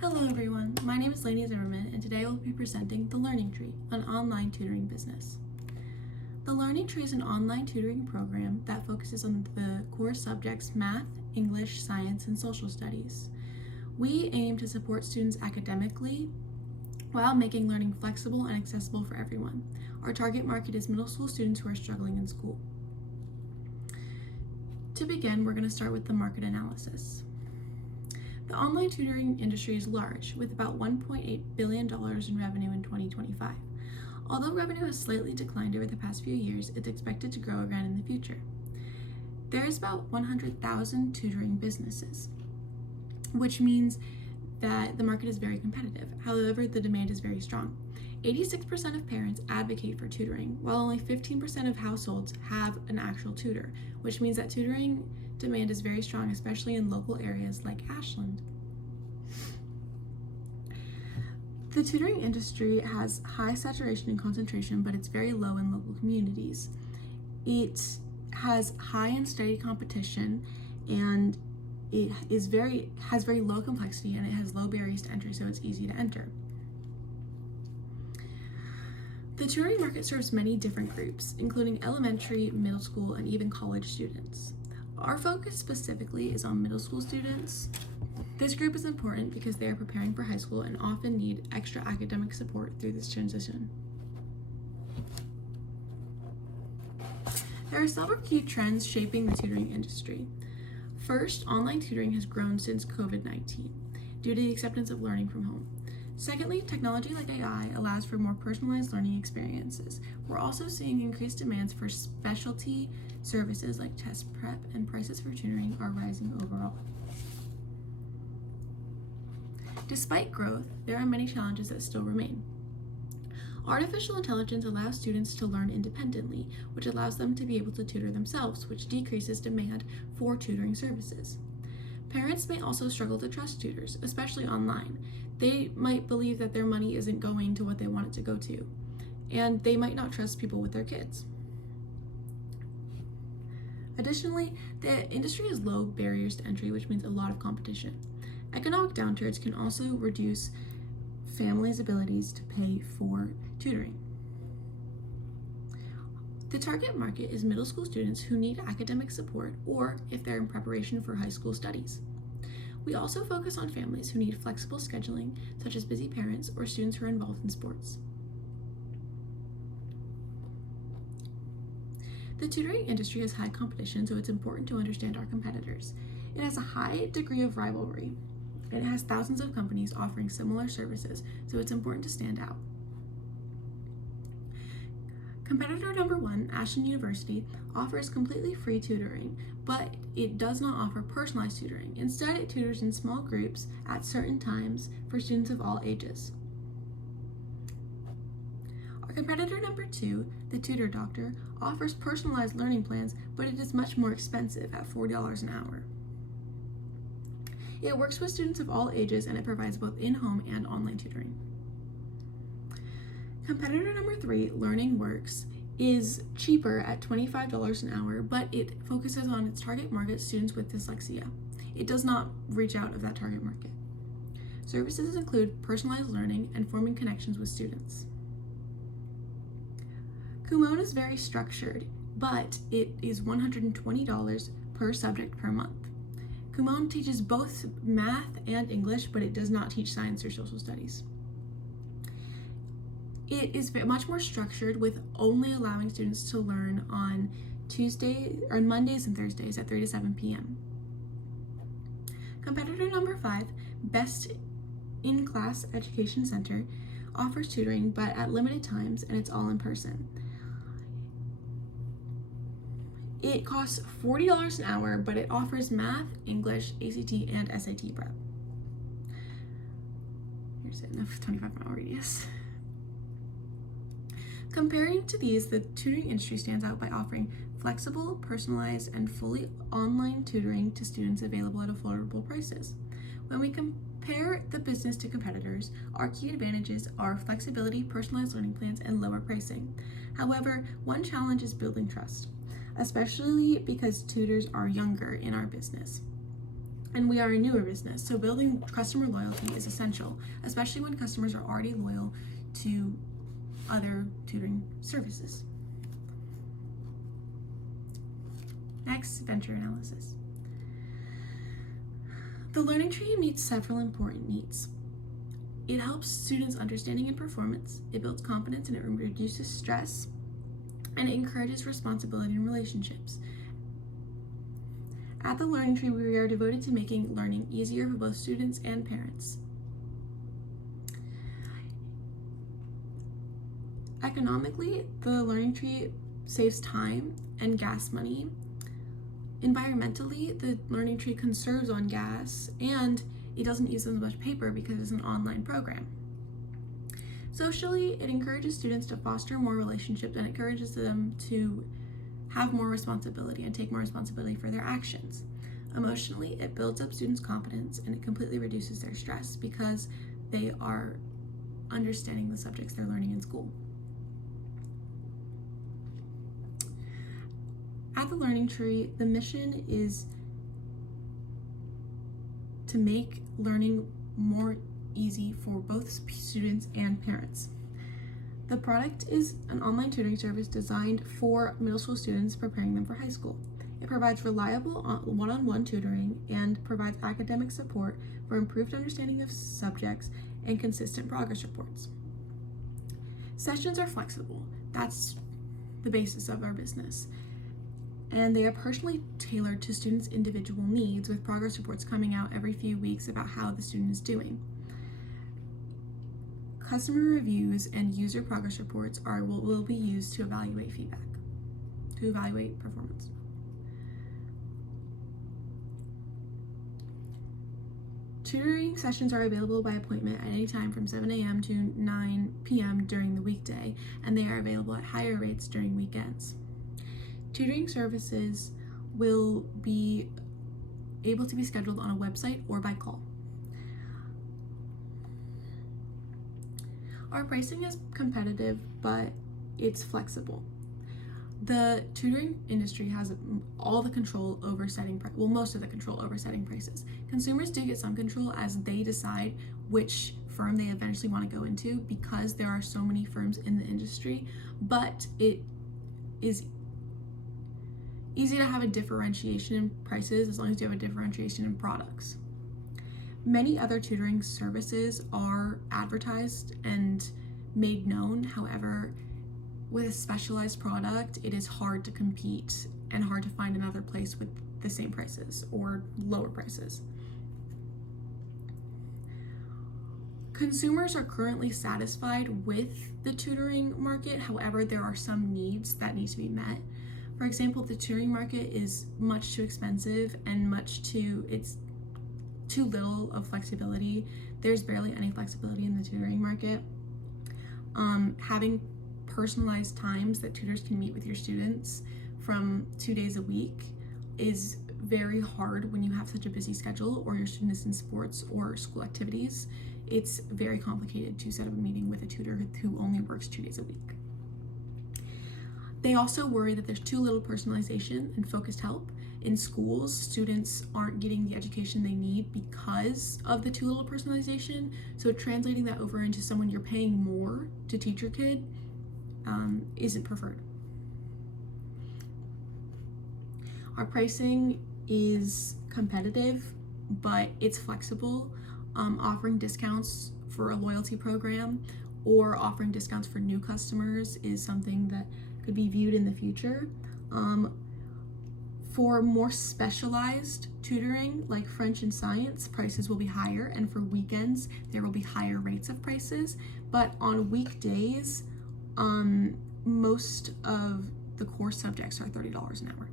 Hello everyone, my name is Lainey Zimmerman and today I will be presenting The Learning Tree, an online tutoring business. The Learning Tree is an online tutoring program that focuses on the core subjects math, English, science, and social studies. We aim to support students academically while making learning flexible and accessible for everyone. Our target market is middle school students who are struggling in school. To begin, we're going to start with the market analysis. The online tutoring industry is large, with about $1.8 billion in revenue in 2025. Although revenue has slightly declined over the past few years, it's expected to grow again in the future. There is about 100,000 tutoring businesses, which means that the market is very competitive. However, the demand is very strong. 86% of parents advocate for tutoring, while only 15% of households have an actual tutor, which means that tutoring demand is very strong, especially in local areas like Ashland. The tutoring industry has high saturation and concentration, but it's very low in local communities. It has high and steady competition, and it has very low complexity, and it has low barriers to entry, so it's easy to enter. The tutoring market serves many different groups, including elementary, middle school, and even college students. Our focus specifically is on middle school students. This group is important because they are preparing for high school and often need extra academic support through this transition. There are several key trends shaping the tutoring industry. First, online tutoring has grown since COVID-19 due to the acceptance of learning from home. Secondly, technology like AI allows for more personalized learning experiences. We're also seeing increased demands for specialty services like test prep, and prices for tutoring are rising overall. Despite growth, there are many challenges that still remain. Artificial intelligence allows students to learn independently, which allows them to be able to tutor themselves, which decreases demand for tutoring services. Parents may also struggle to trust tutors, especially online. They might believe that their money isn't going to what they want it to go to, and they might not trust people with their kids. Additionally, the industry has low barriers to entry, which means a lot of competition. Economic downturns can also reduce families' abilities to pay for tutoring. The target market is middle school students who need academic support or if they're in preparation for high school studies. We also focus on families who need flexible scheduling, such as busy parents or students who are involved in sports. The tutoring industry has high competition, so it's important to understand our competitors. It has a high degree of rivalry. It has thousands of companies offering similar services, so it's important to stand out. Competitor number one, Ashland University, offers completely free tutoring, but it does not offer personalized tutoring. Instead, it tutors in small groups at certain times for students of all ages. Our competitor number two, the Tutor Doctor, offers personalized learning plans, but it is much more expensive at $40 an hour. It works with students of all ages, and it provides both in-home and online tutoring. Competitor number three, Learning Works, is cheaper at $25 an hour, but it focuses on its target market, students with dyslexia. It does not reach out of that target market. Services include personalized learning and forming connections with students. Kumon is very structured, but it is $120 per subject per month. Kumon teaches both math and English, but it does not teach science or social studies. It is much more structured, with only allowing students to learn on Mondays and Thursdays at 3 to 7 p.m. Competitor number five, Best in Class Education Center, offers tutoring, but at limited times, and it's all in person. It costs $40 an hour, but it offers math, English, ACT, and SAT prep. Here's it in a 25-mile radius. Comparing to these, the tutoring industry stands out by offering flexible, personalized, and fully online tutoring to students available at affordable prices. When we compare the business to competitors, our key advantages are flexibility, personalized learning plans, and lower pricing. However, one challenge is building trust, especially because tutors are younger in our business. And we are a newer business, so building customer loyalty is essential, especially when customers are already loyal to other tutoring services. Next, venture analysis. The Learning Tree meets several important needs. It helps students' understanding and performance, it builds confidence, and it reduces stress, and it encourages responsibility in relationships. At the Learning Tree, we are devoted to making learning easier for both students and parents. Economically, the Learning Tree saves time and gas money. Environmentally, the Learning Tree conserves on gas, and it doesn't use as much paper because it's an online program. Socially, it encourages students to foster more relationships and encourages them to have more responsibility and take more responsibility for their actions. Emotionally, it builds up students' confidence and it completely reduces their stress because they are understanding the subjects they're learning in school. At the Learning Tree, the mission is to make learning more easy for both students and parents. The product is an online tutoring service designed for middle school students preparing them for high school. It provides reliable one-on-one tutoring and provides academic support for improved understanding of subjects and consistent progress reports. Sessions are flexible. That's the basis of our business. And they are personally tailored to students' individual needs, with progress reports coming out every few weeks about how the student is doing. Customer reviews and user progress reports will be used to evaluate feedback, to evaluate performance. Tutoring sessions are available by appointment at any time from 7 a.m. to 9 p.m. during the weekday, and they are available at higher rates during weekends. Tutoring services will be able to be scheduled on a website or by call. Our pricing is competitive, but it's flexible. The tutoring industry has all the control over most of the control over setting prices. Consumers do get some control as they decide which firm they eventually want to go into because there are so many firms in the industry, but it is easy to have a differentiation in prices as long as you have a differentiation in products. Many other tutoring services are advertised and made known. However, with a specialized product, it is hard to compete and hard to find another place with the same prices or lower prices. Consumers are currently satisfied with the tutoring market. However, there are some needs that need to be met. For example, the tutoring market is much too expensive and it's too little of flexibility. There's barely any flexibility in the tutoring market. Having personalized times that tutors can meet with your students from 2 days a week is very hard when you have such a busy schedule or your student is in sports or school activities. It's very complicated to set up a meeting with a tutor who only works 2 days a week. They also worry that there's too little personalization and focused help. In schools, students aren't getting the education they need because of the too little personalization. So translating that over into someone you're paying more to teach your kid isn't preferred. Our pricing is competitive, but it's flexible. Offering discounts for a loyalty program or offering discounts for new customers is something that could be viewed in the future. For more specialized tutoring like French and science, prices will be higher, and for weekends there will be higher rates of prices, but on weekdays most of the core subjects are $30 an hour.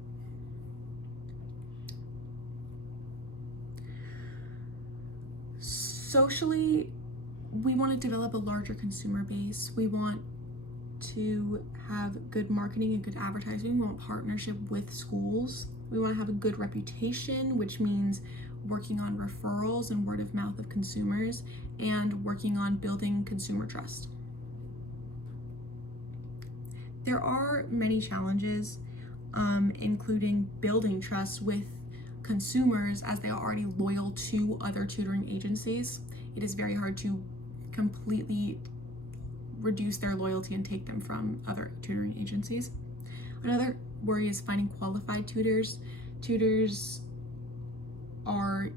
Socially, we want to develop a larger consumer base. We want to have good marketing and good advertising. We want partnership with schools. We want to have a good reputation, which means working on referrals and word of mouth of consumers and working on building consumer trust. There are many challenges, including building trust with consumers, as they are already loyal to other tutoring agencies, it is very hard to completely reduce their loyalty and take them from other tutoring agencies. Another worry is finding qualified tutors. Tutors are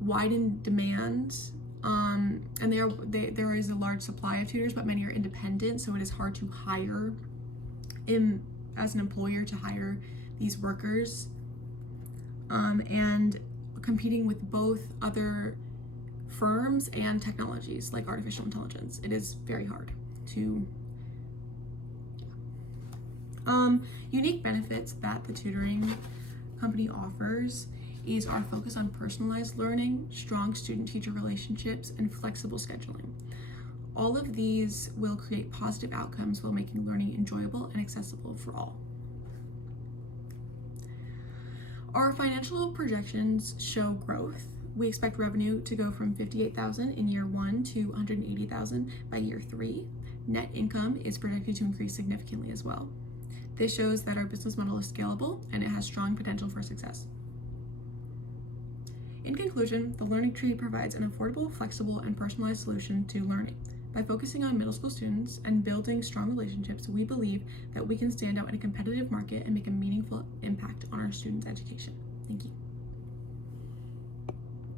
wide in demand, and there is a large supply of tutors, but many are independent, so it is hard to hire as an employer to hire these workers, and competing with both other firms and technologies like artificial intelligence. It is very hard to unique benefits that the tutoring company offers is our focus on personalized learning, strong student-teacher relationships, and flexible scheduling. All of these will create positive outcomes while making learning enjoyable and accessible for all. Our financial projections show growth. We expect revenue to go from $58,000 in year 1 to $180,000 by year 3. Net income is projected to increase significantly as well. This shows that our business model is scalable and it has strong potential for success. In conclusion, the Learning Tree provides an affordable, flexible, and personalized solution to learning. By focusing on middle school students and building strong relationships, we believe that we can stand out in a competitive market and make a meaningful impact on our students' education. Thank you.